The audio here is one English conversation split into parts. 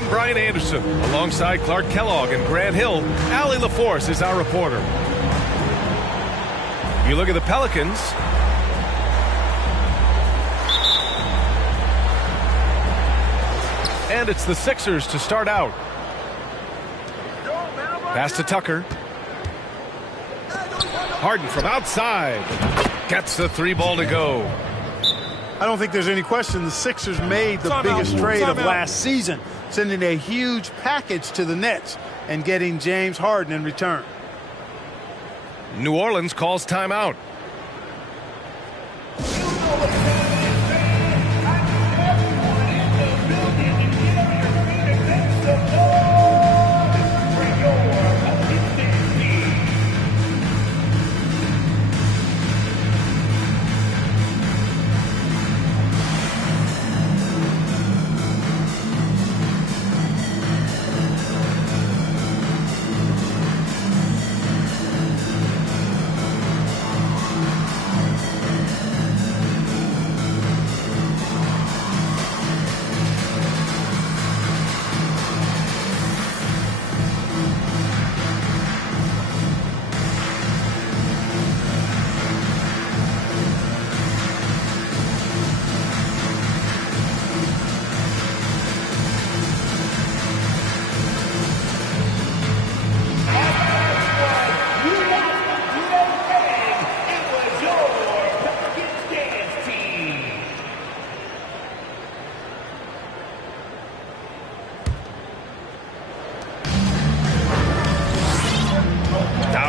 I'm Brian Anderson. Alongside Clark Kellogg and Grant Hill, Allie LaForce is our reporter. You look at the Pelicans. And it's the Sixers to start out. Pass to Tucker. Harden from outside. Gets the three ball to go. I don't think there's any question the Sixers made the biggest trade of last season, sending a huge package to the Nets and getting James Harden in return. New Orleans calls timeout.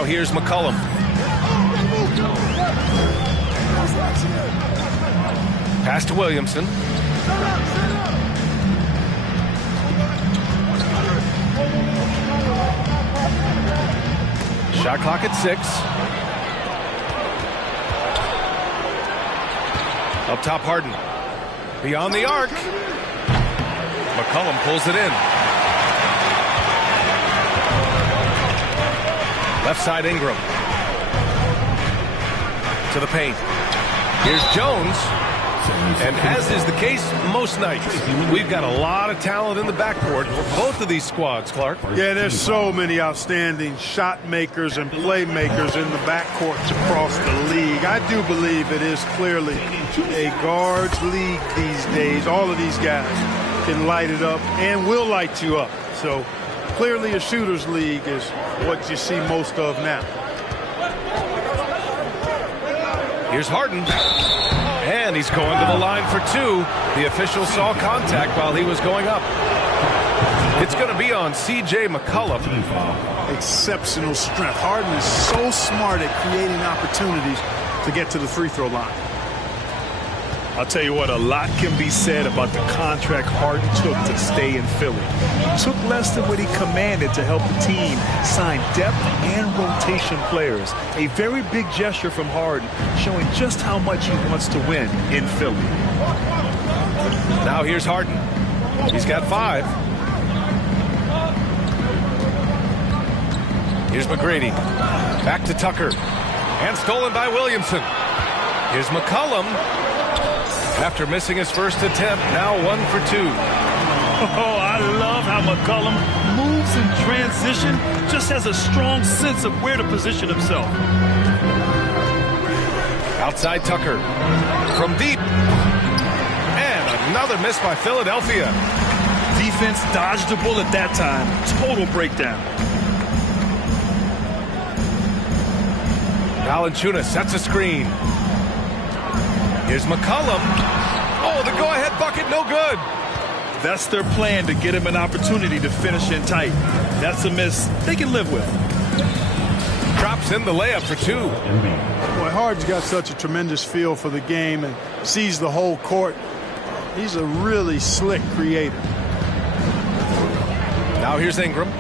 Here's McCollum. Pass to Williamson. Shot clock at 6. Up top, Harden. Beyond the arc. McCollum pulls it in. Left side, Ingram. To the paint. Here's Jones. And as is the case most nights, we've got a lot of talent in the backcourt for both of these squads, Clark. Yeah, there's so many outstanding shot makers and playmakers in the backcourts across the league. I do believe it is clearly a guards league these days. All of these guys can light it up and will light you up. So clearly a shooter's league is what you see most of now. Here's Harden. And he's going to the line for 2. The official saw contact while he was going up. It's going to be on C.J. McCollum. Exceptional strength. Harden is so smart at creating opportunities to get to the free throw line. I'll tell you what, a lot can be said about the contract Harden took to stay in Philly. He took less than what he commanded to help the team sign depth and rotation players. A very big gesture from Harden, showing just how much he wants to win in Philly. Now here's Harden. He's got 5. Here's McGrady. Back to Tucker. And stolen by Williamson. Here's McCollum. After missing his first attempt, now 1 for 2. Oh, I love how McCollum moves in transition, just has a strong sense of where to position himself. Outside Tucker. From deep. And another miss by Philadelphia. Defense dodged the bullet that time. Total breakdown. Valanciunas sets a screen. Here's McCollum. Oh, the go-ahead bucket, no good. That's their plan, to get him an opportunity to finish in tight. That's a miss they can live with. Drops in the layup for 2. Boy, Harden's got such a tremendous feel for the game and sees the whole court. He's a really slick creator. Now here's Ingram.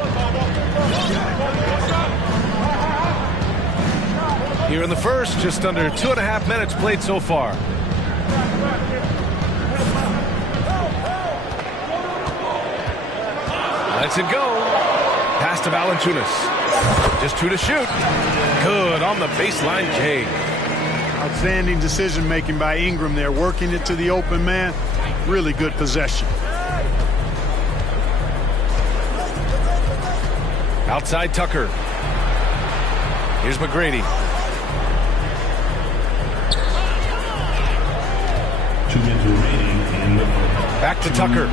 Here in the first, just under 2.5 minutes played so far. Lets it go. Pass to Valanciunas. Just 2 to shoot. Good on the baseline, Jay. Outstanding decision-making by Ingram there, working it to the open man. Really good possession. Outside Tucker. Here's McGrady. 2 minutes remaining in the Back to Tucker.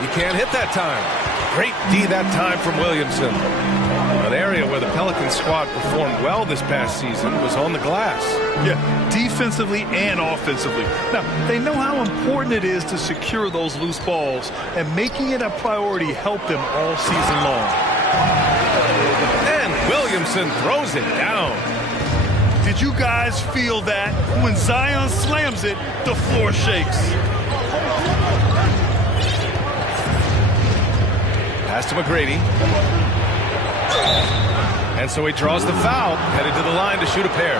He can't hit that time. Great D that time from Williamson. An area where the Pelicans squad performed well this past season was on the glass. Yeah, defensively and offensively. Now, they know how important it is to secure those loose balls, and making it a priority helped them all season long. And Williamson throws it down. Did you guys feel that? When Zion slams it, the floor shakes. Pass to McGrady. And so he draws the foul, headed to the line to shoot a pair.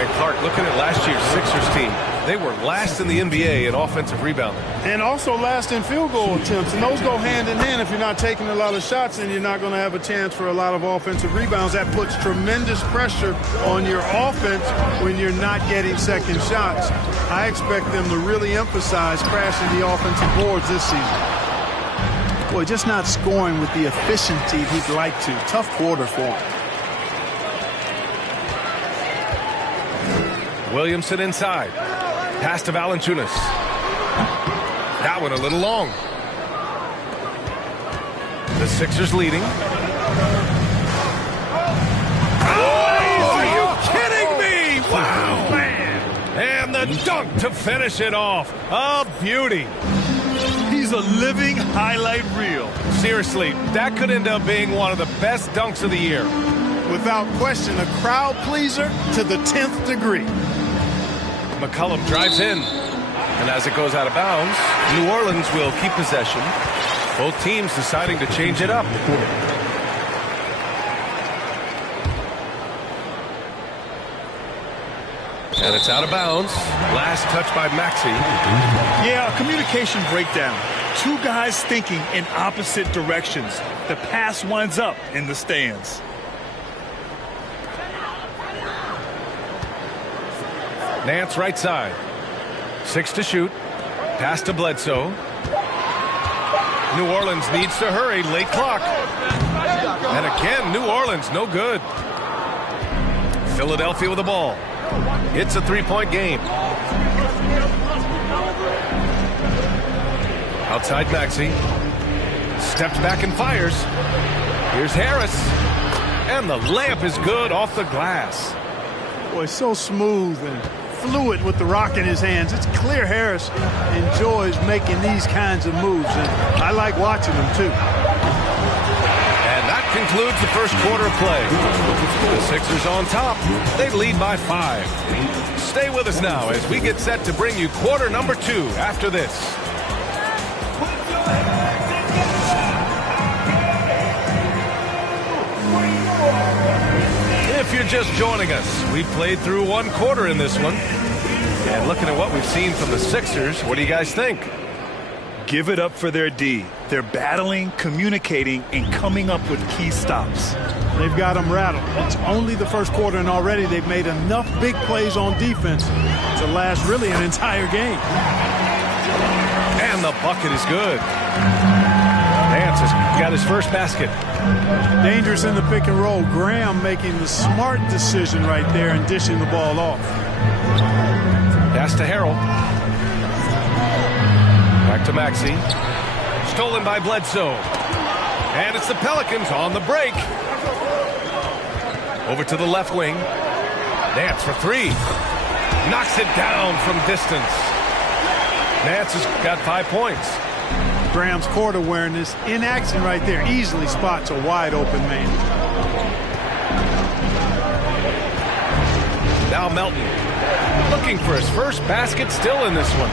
And Clark, looking at last year's Sixers team, they were last in the NBA in offensive rebounding. And also last in field goal attempts. And those go hand in hand. If you're not taking a lot of shots, then you're not going to have a chance for a lot of offensive rebounds. That puts tremendous pressure on your offense when you're not getting second shots. I expect them to really emphasize crashing the offensive boards this season. Boy, just not scoring with the efficiency he'd like to. Tough quarter for him. Williamson inside. Pass to Valanciunas. That one a little long. The Sixers leading. Oh, are you kidding me? Wow, man. And the dunk to finish it off. A beauty. He's a living highlight reel. Seriously, that could end up being one of the best dunks of the year. Without question, a crowd pleaser to the 10th degree. McCollum drives in. And as it goes out of bounds, New Orleans will keep possession. Both teams deciding to change it up. And it's out of bounds. Last touch by Maxey. Yeah, a communication breakdown. Two guys thinking in opposite directions. The pass winds up in the stands. Nance right side. 6 to shoot. Pass to Bledsoe. New Orleans needs to hurry. Late clock. And again, New Orleans no good. Philadelphia with the ball. It's a three-point game. Outside Maxey. Steps back and fires. Here's Harris. And the layup is good off the glass. Boy, so smooth and fluid with the rock in his hands. It's clear Harris enjoys making these kinds of moves, and I like watching them too. And that concludes the first quarter of play. The Sixers on top. They lead by 5. Stay with us now as we get set to bring you quarter number 2 after this. If you're just joining us, we've played through one quarter in this one. And looking at what we've seen from the Sixers, what do you guys think? Give it up for their D. They're battling, communicating, and coming up with key stops. They've got them rattled. It's only the first quarter, and already they've made enough big plays on defense to last really an entire game. And the bucket is good. Nance has got his first basket. Dangerous in the pick and roll. Graham making the smart decision right there and dishing the ball off. Pass to Harrell. Back to Maxey. Stolen by Bledsoe. And it's the Pelicans on the break. Over to the left wing. Nance for 3. Knocks it down from distance. Nance has got 5 points. Graham's court awareness in action right there. Easily spots a wide open man. Now Melton. Looking for his first basket still in this one.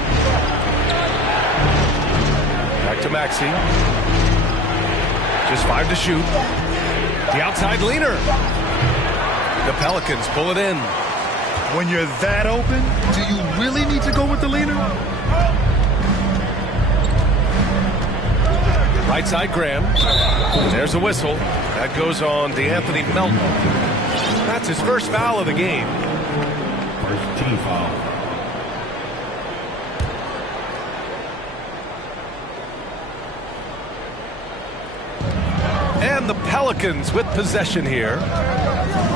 Back to Maxey. Just 5 to shoot. The outside leaner. The Pelicans pull it in. When you're that open, do you really need to go with the leaner? Right side Graham. There's a whistle. That goes on DeAnthony Melton. That's his first foul of the game. First team foul. the Pelicans with possession here.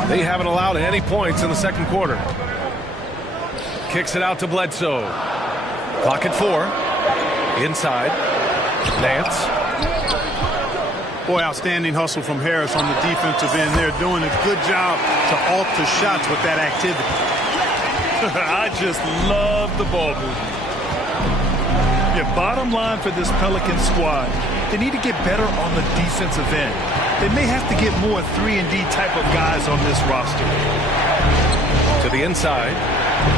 They haven't allowed any points in the second quarter. Kicks it out to Bledsoe. Clock at 4. Inside. Nance. Boy, outstanding hustle from Harris on the defensive end. They're doing a good job to alter shots with that activity. I just love the ball movement. Yeah, bottom line for this Pelican squad, they need to get better on the defensive end. They may have to get more 3-and-D type of guys on this roster. To the inside.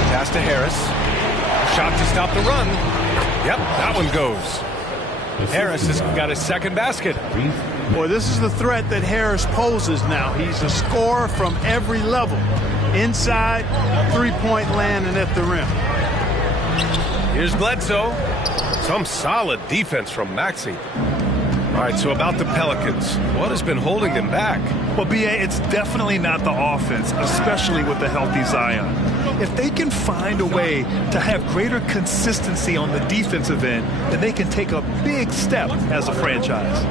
Pass to Harris. Shot to stop the run. Yep, that one goes. Harris has got his second basket. Boy, this is the threat that Harris poses now. He's a scorer from every level. Inside, three-point land, and at the rim. Here's Bledsoe. Some solid defense from Maxey. All right, so about the Pelicans. What has been holding them back? Well, B.A., it's definitely not the offense, especially with the healthy Zion. If they can find a way to have greater consistency on the defensive end, then they can take a big step as a franchise.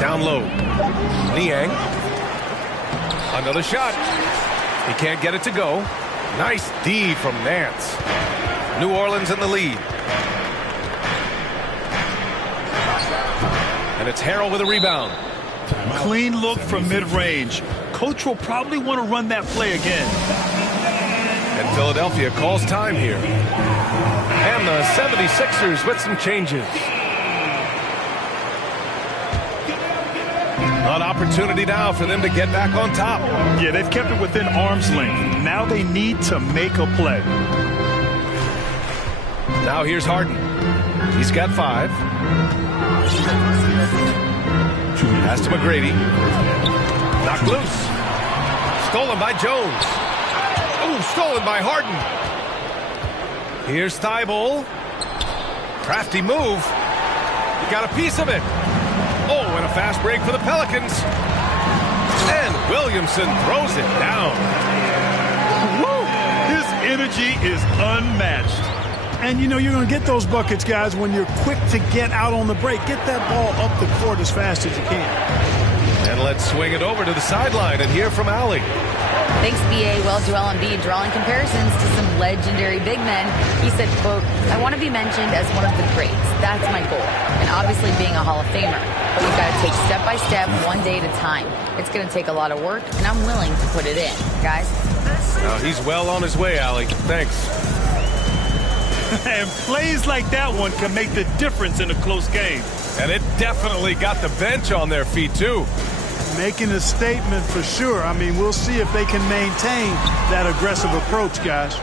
Down low. Niang. Another shot. He can't get it to go. Nice D from Nance. New Orleans in the lead. And it's Harrell with a rebound. Clean look from mid-range. Coach will probably want to run that play again. And Philadelphia calls time here. And the 76ers with some changes. An opportunity now for them to get back on top. Yeah, they've kept it within arm's length. Now they need to make a play. Now here's Harden. He's got 5. Pass to McGrady. Knocked loose. Stolen by Jones. Oh, stolen by Harden. Here's Thibault. Crafty move. He got a piece of it. Oh, and a fast break for the Pelicans. And Williamson throws it down. Woo! His energy is unmatched. And, you know, you're going to get those buckets, guys, when you're quick to get out on the break. Get that ball up the court as fast as you can. And let's swing it over to the sideline and hear from Allie. Thanks, B.A. Well, Joel Embiid drawing comparisons to some legendary big men. He said, quote, "I want to be mentioned as one of the greats. That's my goal. And obviously being a Hall of Famer. But we've got to take step by step, one day at a time. It's going to take a lot of work, and I'm willing to put it in. Guys?" Now he's well on his way, Allie. Thanks. And plays like that one can make the difference in a close game. And it definitely got the bench on their feet, too. Making a statement for sure. I mean, we'll see if they can maintain that aggressive approach, guys.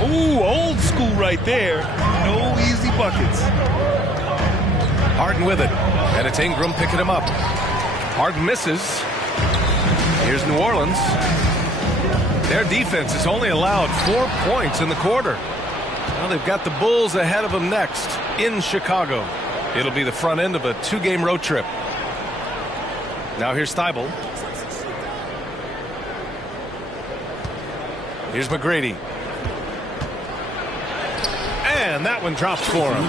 Ooh, old school right there. No easy buckets. Harden with it. And it's Ingram picking him up. Harden misses. Here's New Orleans. Their defense has only allowed 4 points in the quarter. Now they've got the Bulls ahead of them next in Chicago. It'll be the front end of a 2-game road trip. Now here's Thibault. Here's McGrady. And that one drops for him.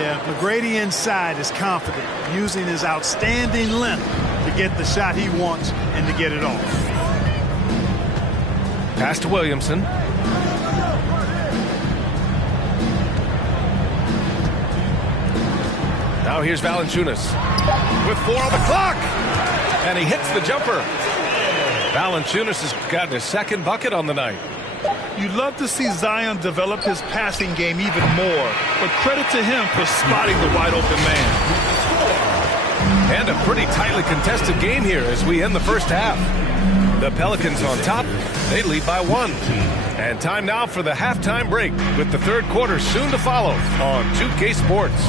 Yeah, McGrady inside is confident, using his outstanding length to get the shot he wants and to get it off. Pass to Williamson. Now here's Valanciunas with 4 on the clock. And he hits the jumper. Valanciunas has gotten his second bucket on the night. You'd love to see Zion develop his passing game even more, but credit to him for spotting the wide open man. And a pretty tightly contested game here as we end the first half. The Pelicans on top. They lead by 1. And time now for the halftime break with the third quarter soon to follow on 2K Sports.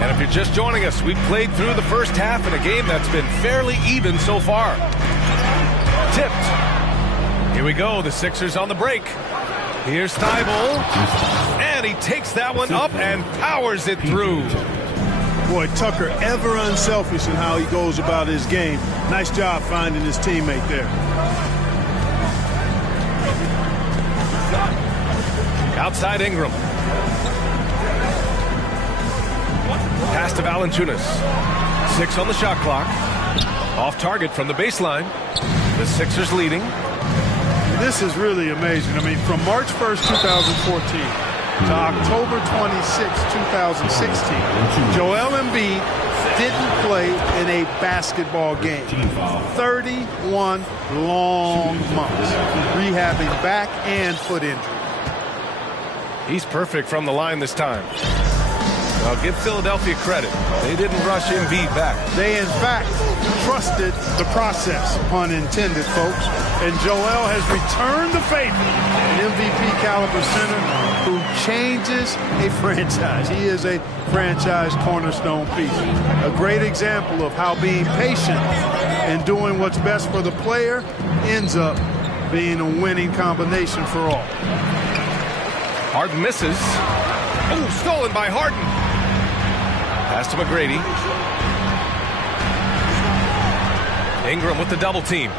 And if you're just joining us, we played through the first half in a game that's been fairly even so far. Tipped. Here we go. The Sixers on the break. Here's Thibault. And he takes that one up and powers it through. Boy, Tucker ever unselfish in how he goes about his game. Nice job finding his teammate there. Outside Ingram. Pass to Valanciunas. 6 on the shot clock. Off target from the baseline. The Sixers leading. This is really amazing. I mean, from March 1st, 2014 to October 26, 2016, Joel Embiid didn't play in a basketball game. 31 long months, rehabbing back and foot injury. He's perfect from the line this time. Well, give Philadelphia credit. They didn't rush Embiid back. They, in fact, trusted the process, pun intended, folks. And Joel has returned the favor. An MVP caliber center who changes a franchise. He is a franchise cornerstone piece. A great example of how being patient and doing what's best for the player ends up being a winning combination for all. Harden misses. Oh, stolen by Harden. Pass to McGrady. Ingram with the double team.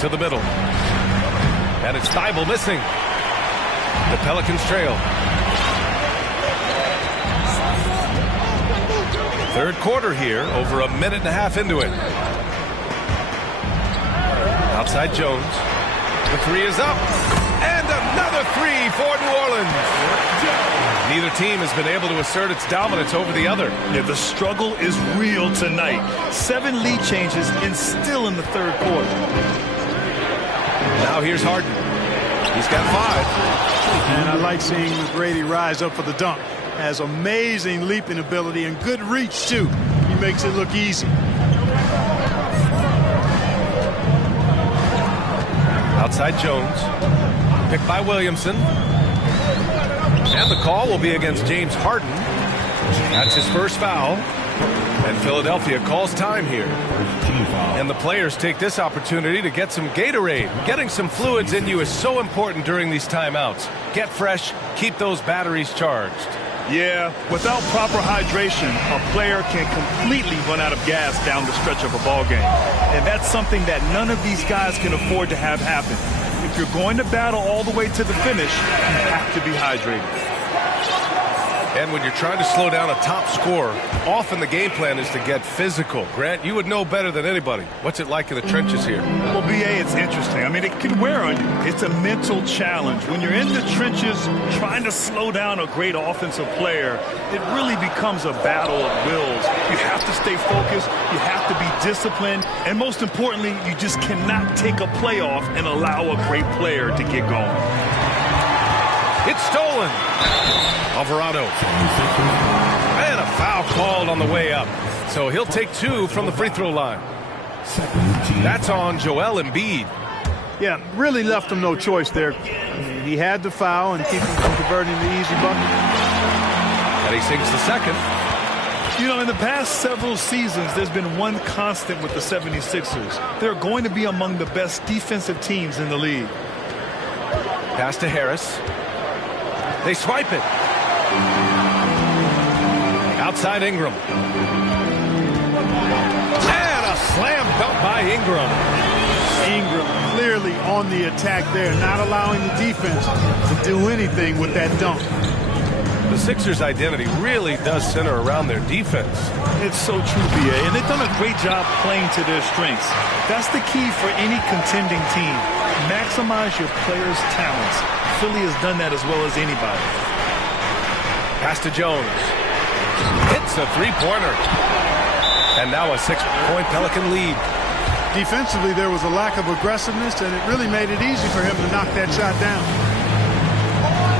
To the middle. And it's Thibault missing. The Pelicans trail. Third quarter here, over a minute and a half into it. Outside Jones. The three is up. And another three for New Orleans. Neither team has been able to assert its dominance over the other. Yeah, the struggle is real tonight. 7 lead changes and still in the third quarter. Now here's Harden. He's got 5. And I like seeing McGrady rise up for the dunk. Has amazing leaping ability and good reach, too. He makes it look easy. Outside Jones. Picked by Williamson. And the call will be against James Harden. That's his first foul. And Philadelphia calls time here. And the players take this opportunity to get some Gatorade. Getting some fluids in you is so important during these timeouts. Get fresh, keep those batteries charged. Yeah, without proper hydration, a player can completely run out of gas down the stretch of a ball game. And that's something that none of these guys can afford to have happen. If you're going to battle all the way to the finish, you have to be hydrated. And when you're trying to slow down a top scorer, often the game plan is to get physical. Grant, you would know better than anybody. What's it like in the trenches here? Well, B.A., it's interesting. I mean, it can wear on you. It's a mental challenge. When you're in the trenches trying to slow down a great offensive player, it really becomes a battle of wills. You have to stay focused. You have to be disciplined. And most importantly, you just cannot take a play off and allow a great player to get going. It's stolen. Alvarado. And a foul called on the way up. So he'll take 2 from the free throw line. That's on Joel Embiid. Yeah, really left him no choice there. He had the foul and keep him from converting the easy bucket. And he sinks the second. You know, in the past several seasons, there's been one constant with the 76ers. They're going to be among the best defensive teams in the league. Pass to Harris. They swipe it. Outside Ingram. And a slam dunk by Ingram. Ingram clearly on the attack there, not allowing the defense to do anything with that dunk. The Sixers' identity really does center around their defense. It's so true, B.A., and they've done a great job playing to their strengths. That's the key for any contending team. Maximize your players' talents. Philly has done that as well as anybody. Pass to Jones. Hits a three-pointer. And now a 6-point Pelican lead. Defensively, there was a lack of aggressiveness, and it really made it easy for him to knock that shot down.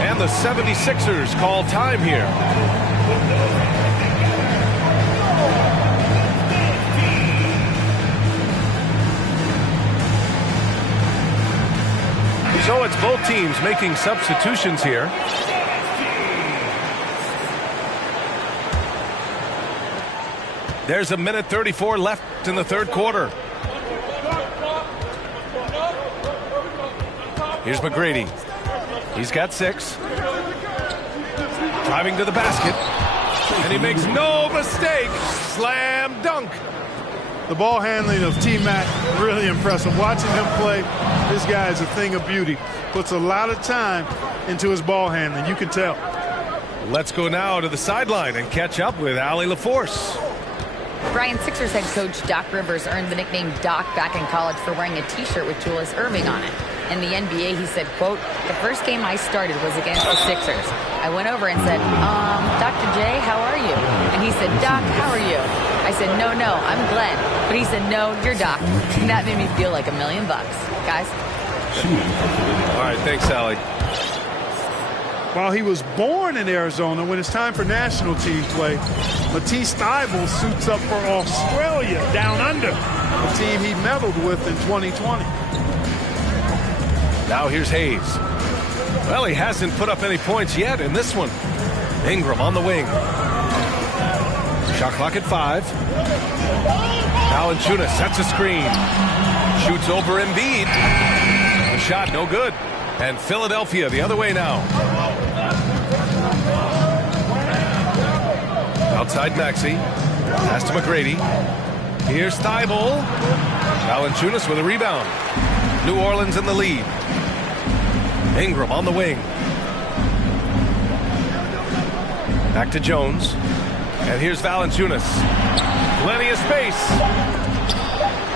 And the 76ers call time here. So it's both teams making substitutions here. There's a minute 34 left in the third quarter. Here's McGrady. He's got 6. Driving to the basket. And he makes no mistake. Slam dunk. The ball handling of T-Mac, really impressive. Watching him play, this guy is a thing of beauty. Puts a lot of time into his ball handling, you can tell. Let's go now to the sideline and catch up with Allie LaForce. Brian, Sixers head coach Doc Rivers earned the nickname Doc back in college for wearing a t-shirt with Julius Erving on it. In the NBA, he said, quote, "The first game I started was against the Sixers. I went over and said, Dr. J, how are you?" And he said, "Doc, how are you?" I said, no, I'm Glenn." But he said, "No, you're Doc." And that made me feel like $1 million. Guys? All right, thanks, Allie. While he was born in Arizona, when it's time for national team play, Matisse Thybulle suits up for Australia down under, a team he medaled with in 2020. Now here's Hayes. Well, he hasn't put up any points yet in this one. Ingram on the wing. Shot clock at 5. Valanciunas sets a screen. Shoots over Embiid. The shot no good. And Philadelphia the other way now. Outside Maxey. Pass to McGrady. Here's Thybulle. Valanciunas with a rebound. New Orleans in the lead. Ingram on the wing. Back to Jones. And here's Valanciunas. Plenty of space.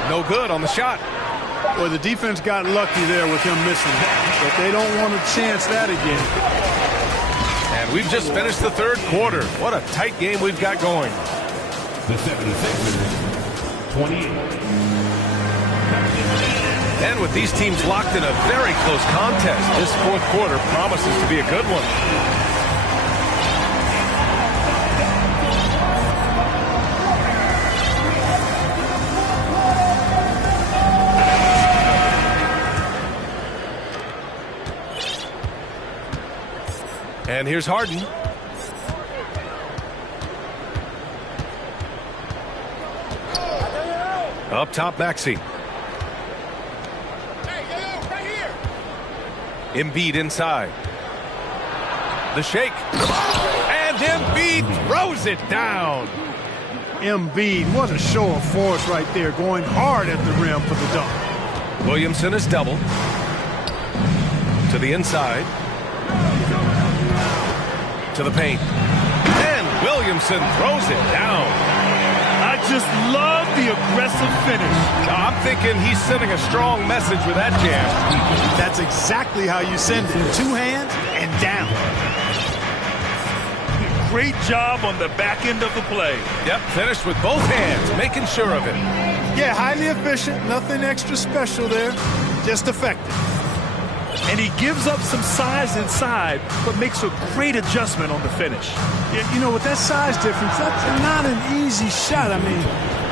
No good on the shot. Well, the defense got lucky there with him missing, but they don't want to chance that again. And we've just finished the third quarter. What a tight game we've got going. The 76ers, 28. And with these teams locked in a very close contest, this fourth quarter promises to be a good one. And here's Harden. Up top, Maxey. Embiid inside. The shake. And Embiid throws it down. Embiid, what a show of force right there, going hard at the rim for the dunk. Williamson is double. To the inside. To the paint. And Williamson throws it down. I just love the aggressive finish. Now, I'm thinking he's sending a strong message with that jam. That's exactly how you send it. 2 hands and down. Great job on the back end of the play. Yep, finished with both hands, making sure of it. Yeah, highly efficient. Nothing extra special there. Just effective. And he gives up some size inside, but makes a great adjustment on the finish. Yeah, you know, with that size difference, that's not an easy shot. I mean,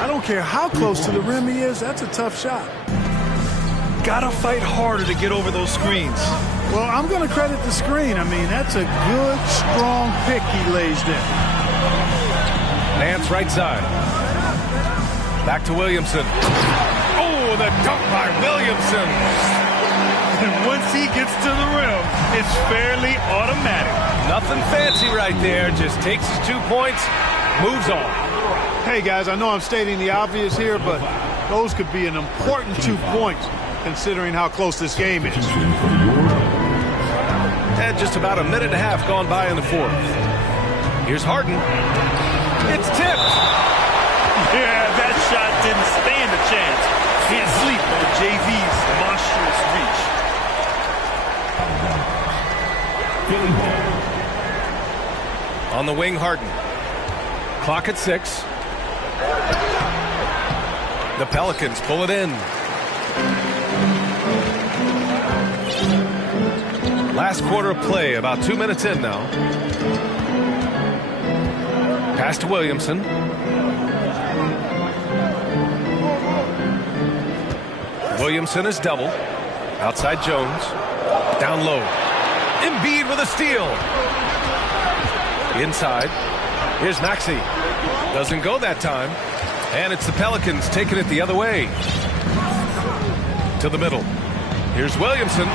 I don't care how close to the rim he is, that's a tough shot. Gotta fight harder to get over those screens. Well, I'm going to credit the screen. I mean, that's a good, strong pick he lays there. Nance right side. Back to Williamson. Oh, the dunk by Williamson. And once he gets to the rim, it's fairly automatic. Nothing fancy right there. Just takes his 2 points, moves on. Hey, guys, I know I'm stating the obvious here, but those could be an important 2 points considering how close this game is. And just about a minute and a half gone by in the fourth. Here's Harden. It's tipped. Yeah, that shot didn't stand a chance. Can't sleep on JV's monstrous reach. On the wing, Harden. Clock at 6. The Pelicans pull it in. Last quarter of play, about 2 minutes in now. Pass to Williamson. Williamson is double. Outside Jones. Down low. Embiid with a steal. Inside. Here's Maxey. Doesn't go that time. And it's the Pelicans taking it the other way. To the middle. Here's Williamson.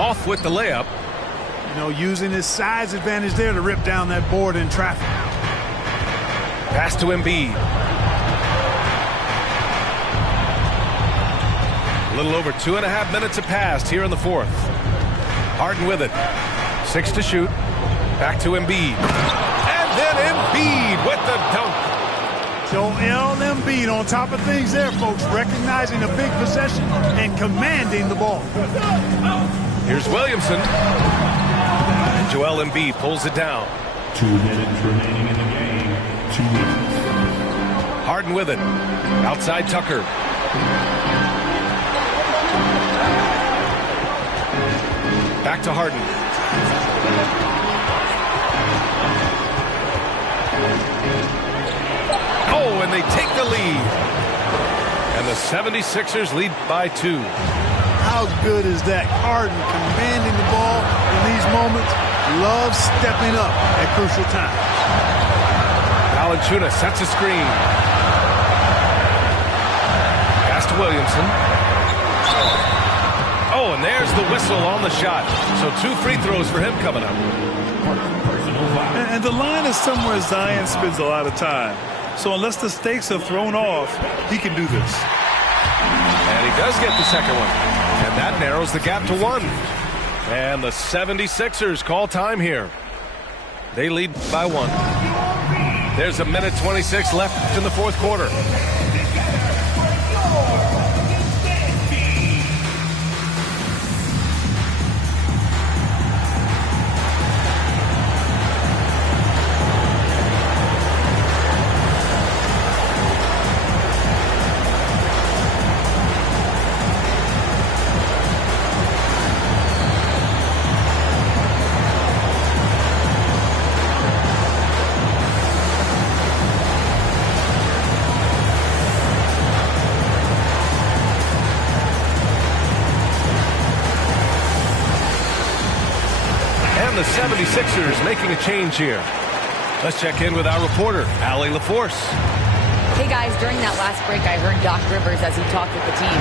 Off with the layup. You know, using his size advantage there to rip down that board in traffic. Pass to Embiid. A little over 2.5 minutes have passed here in the fourth. Harden with it. 6 to shoot. Back to Embiid. And then Embiid with the dunk. Joel Embiid on top of things there, folks, recognizing a big possession and commanding the ball. Here's Williamson. And Joel Embiid pulls it down. 2 minutes remaining in the game. 2 minutes. Harden with it. Outside Tucker. Back to Harden. Oh, and they take the lead. And the 76ers lead by 2. How good is that? Harden commanding the ball in these moments. Loves stepping up at crucial times. Valanciunas sets a screen. Pass to Williamson. Oh, and there's the whistle on the shot. So 2 free throws for him coming up. And the line is somewhere Zion spends a lot of time. So unless the stakes are thrown off, he can do this. And he does get the second one. And that narrows the gap to 1. And the 76ers call time here. They lead by 1. There's a minute 26 left in the fourth quarter. The 76ers making a change here. Let's check in with our reporter, Allie LaForce. Hey guys, during that last break, I heard Doc Rivers as he talked with the team.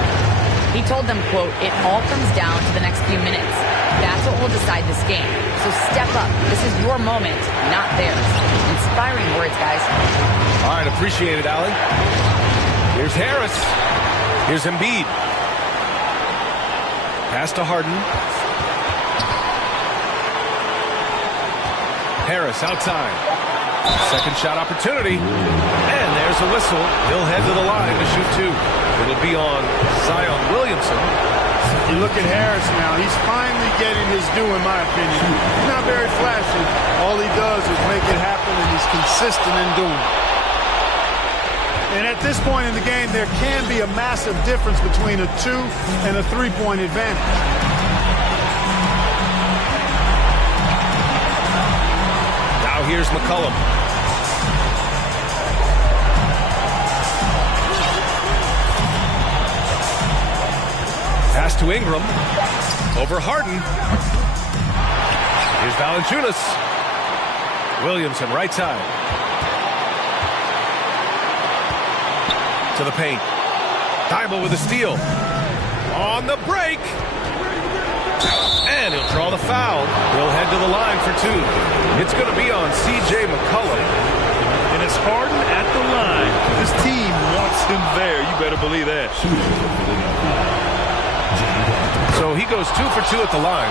He told them, quote, "It all comes down to the next few minutes. That's what will decide this game. So step up. This is your moment, not theirs." Inspiring words, guys. All right, appreciate it, Allie. Here's Harris. Here's Embiid. Pass to Harden. Harris outside. Second shot opportunity. And there's a whistle. He'll head to the line to shoot 2. It'll be on Zion Williamson. You look at Harris now. He's finally getting his due, in my opinion. He's not very flashy. All he does is make it happen, and he's consistent in doing it. And at this point in the game, there can be a massive difference between a 2 and a 3-point advantage. Here's McCollum. Pass to Ingram. Over Harden. Here's Valanciunas. Williamson, right side. To the paint. Thibault with a steal. On the break. And he'll draw the foul. He'll head to the line for 2. It's going to be on C.J. McCollum. And it's Harden at the line. This team wants him there. You better believe that. So he goes 2 for 2 at the line.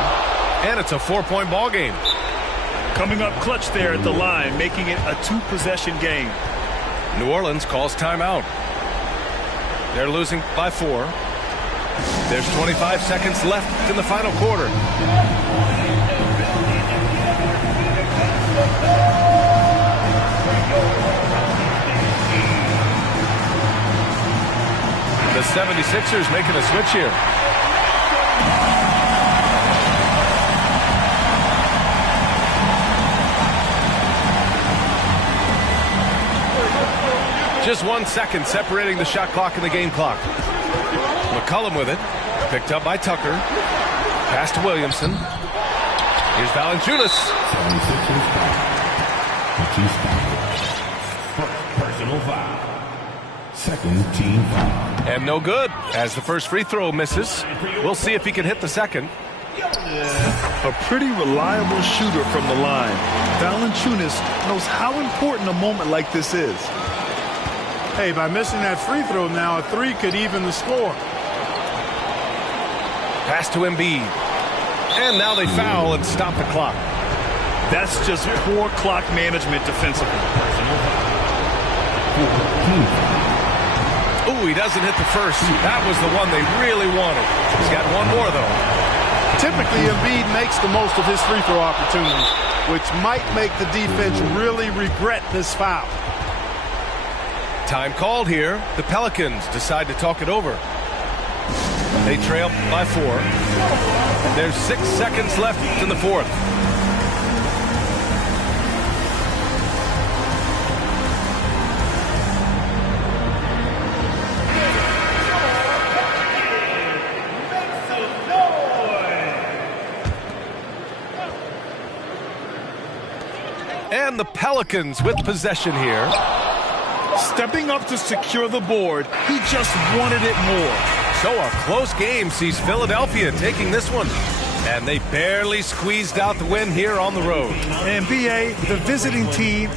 And it's a 4-point ball game. Coming up clutch there at the line, making it a 2-possession game. New Orleans calls timeout. They're losing by 4. There's 25 seconds left in the final quarter. The 76ers making a switch here. Just 1 second separating the shot clock and the game clock. McCollum with it. Picked up by Tucker. Pass to Williamson. Here's Valanciunas. Personal foul. Second team foul. And no good as the first free throw misses. We'll see if he can hit the second. A pretty reliable shooter from the line. Valanciunas knows how important a moment like this is. Hey, by missing that free throw now, a 3 could even the score. Pass to Embiid. And now they foul and stop the clock. That's just poor clock management defensively. Ooh, he doesn't hit the first. That was the one they really wanted. He's got one more, though. Typically, Embiid makes the most of his free throw opportunities, which might make the defense really regret this foul. Time called here. The Pelicans decide to talk it over. They trail by 4. There's 6 seconds left in the fourth. And the Pelicans with possession here. Stepping up to secure the board, he just wanted it more. So a close game sees Philadelphia taking this one. And they barely squeezed out the win here on the road. NBA, the visiting team,